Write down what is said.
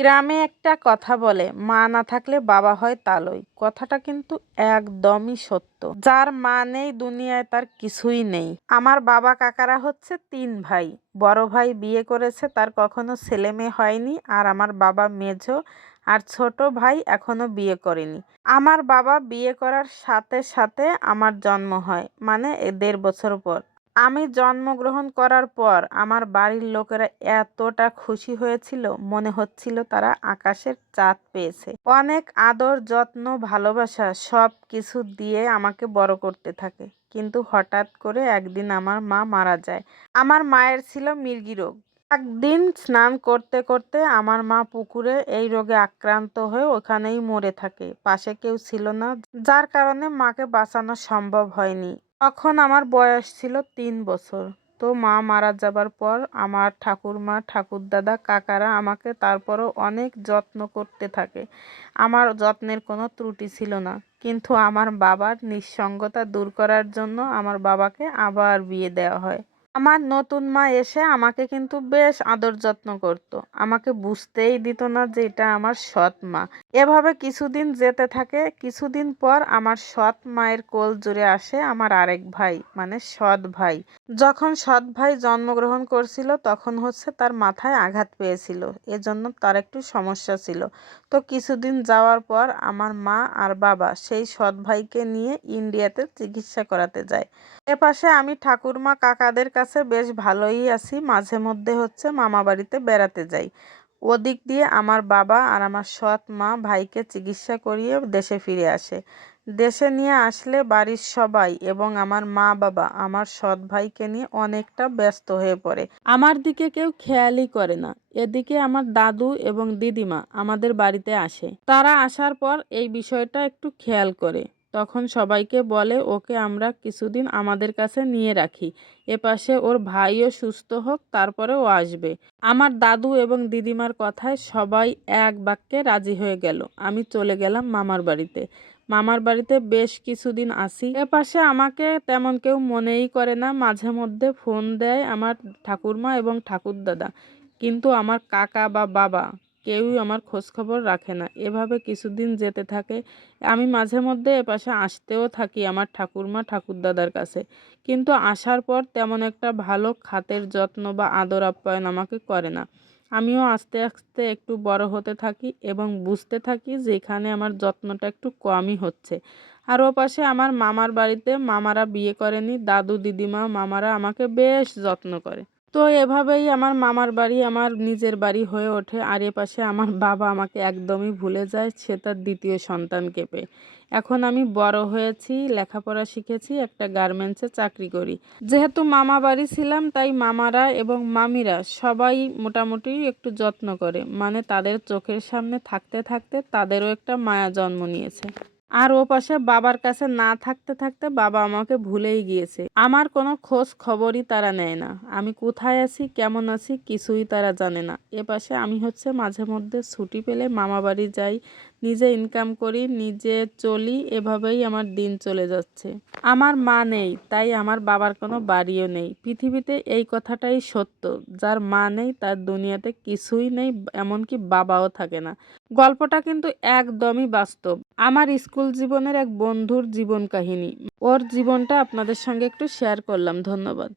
গ্রামে একটা কথা বলে, মা না থাকলে বাবা হয় তালই। কথাটা কিন্তু একদমই সত্য। যার মা নেই দুনিয়ায় তার কিছুই নেই। আমার বাবা কাকারা হচ্ছে ৩ ভাই। বড় ভাই বিয়ে করেছে, তার কখনো ছেলে মেয়ে হয়নি। আর আমার বাবা মেঝো, আর ছোট ভাই এখনো বিয়ে করেনি। আমার বাবা বিয়ে করার সাথে সাথে আমার জন্ম হয়, মানে ১.৫ বছর পর। আমি জন্মগ্রহণ করার পর আমার বাড়ির লোকেরা এতটা খুশি হয়েছিল, মনে হচ্ছিল তারা আকাশের চাঁদ পেয়েছে। অনেক আদর যত্ন ভালোবাসা সব কিছু দিয়ে আমাকে বড় করতে থাকে। কিন্তু হঠাৎ করে একদিন আমার মা মারা যায়। আমার মায়ের ছিল মৃগী রোগ। একদিন স্নান করতে করতে আমার মা পুকুরে এই রোগে আক্রান্ত হয়ে ওখানেই মরে থাকে। পাশে কেউ ছিল না, যার কারণে মাকে বাঁচানো সম্ভব হয়নি। তখন আমার বয়স ছিল ৩ বছর। তো মা মারা যাবার পর আমার ঠাকুরমা, ঠাকুরদাদা, কাকারা আমাকে তারপরও অনেক যত্ন করতে থাকে। আমার যত্নের কোনো ত্রুটি ছিল না। কিন্তু আমার বাবার নিঃসঙ্গতা দূর করার জন্য আমার বাবাকে আবার বিয়ে দেওয়া হয়। আমার নতুন মা এসে আমাকে কিন্তু বেশ আদর যত্ন করতো। আমাকে বুঝতেই দিত না যে এটা আমার সৎ মা। এভাবে কিছুদিন যেতে থাকে। কিছুদিন পর আমার সৎ মায়ের কোল জুড়ে আসে আমার আরেক ভাই, মানে সৎ ভাই। যখন সৎ ভাই জন্মগ্রহণ করছিল তখন হচ্ছে তার মাথায় আঘাত পেয়েছিল, এজন্য তার একটু সমস্যা ছিল। তো কিছুদিন যাওয়ার পর আমার মা আর বাবা সেই সৎ ভাইকে নিয়ে ইন্ডিয়াতে চিকিৎসা করাতে যায়। এপাশে আমি ঠাকুরমা কাকাদের কাছে বেশ ভালোই আছি, মাঝে মধ্যে হচ্ছে মামা বাড়িতে বেড়াতে যাই। ওদিক দিয়ে আমার বাবা আর আমার সৎ মা ভাইকে চিকিৎসা করিয়ে দেশে ফিরে আসে। দেশে নিয়ে আসলে বাড়ির সবাই এবং আমার মা বাবা আমার সৎ ভাইকে নিয়ে অনেকটা ব্যস্ত হয়ে পড়ে। আমার দিকে কেউ খেয়ালই করে না। এদিকে আমার দাদু এবং দিদিমা আমাদের বাড়িতে আসে। তারা আসার পর এই বিষয়টা একটু খেয়াল করে। তখন সবাইকে বলে ওকে আমরা কিছুদিন আমাদের কাছে নিয়ে রাখি। এপাশে ওর ভাইও সুস্থ হোক, তারপরে ও আসবে। আমার দাদু এবং দিদিমার কথায় সবাই এক বাক্যে রাজি হয়ে গেল। আমি চলে গেলাম মামার বাড়িতে। মামার বাড়িতে বেশ কিছুদিন আসি। এপাশে আমাকে তেমন কেউ মনেই করে না। মাঝে মধ্যে ফোন দেয় আমার ঠাকুরমা এবং ঠাকুরদাদা, কিন্তু আমার কাকা বা বাবা কেউই আমার খোঁজ খবর রাখে না। এভাবে কিছুদিন যেতে থাকে। আমি মাঝে মধ্যে এপাশে আসতেও থাকি আমার ঠাকুরমা ঠাকুরদাদার কাছে, কিন্তু আসার পর তেমন একটা ভালো খাতের যত্ন বা আদর আপ্যায়ন আমাকে করে না। আমিও আস্তে আস্তে একটু বড় হতে থাকি এবং বুঝতে থাকি যে এখানে আমার যত্নটা একটু কমই হচ্ছে। আর ওপাশে আমার মামার বাড়িতে মামারা বিয়ে করেনি, দাদু দিদিমা মামারা আমাকে বেশ যত্ন করে। তো এভাবেই আমার মামার বাড়ি আমার নিজের বাড়ি হয়ে ওঠে। আর এপাশে আমার বাবা আমাকে একদমই ভুলে যায় সে তার দ্বিতীয় সন্তানকে পেয়ে। এখন আমি বড় হয়েছি, লেখাপড়া শিখেছি, একটা গার্মেন্টসে চাকরি করি। যেহেতু মামা বাড়ি ছিলাম তাই মামারা এবং মামিরা সবাই মোটামুটি একটু যত্ন করে, মানে তাদের চোখের সামনে থাকতে থাকতে তাদেরও একটা মায়া জন্ম নিয়েছে। আর ও পাশে বাবার কাছে না থাকতে থাকতে বাবা আমাকে ভুলেই গিয়েছে। আমার কোনো খোঁজ খবরই তারা নেয় না। আমি কোথায় আছি, কেমন আছি কিছুই তারা জানে না। এ পাশে আমি হচ্ছে মাঝে মধ্যে ছুটি পেলে মামা বাড়ি যাই, নিজে ইনকাম করি, নিজে চলি, এভাবেই আমার দিন চলে যাচ্ছে। আমার মা নেই, তাই আমার বাবার কোনো বাড়িও নেই। পৃথিবীতে এই কথাটাই সত্য, যার মা নেই তার দুনিয়াতে কিছুই নেই, এমনকি বাবাও থাকে না। গল্পটা কিন্তু একদমই বাস্তব। আমার স্কুল জীবনের এক বন্ধুর জীবন কাহিনী। ওর জীবনটা আপনাদের সঙ্গে একটু শেয়ার করলাম। ধন্যবাদ।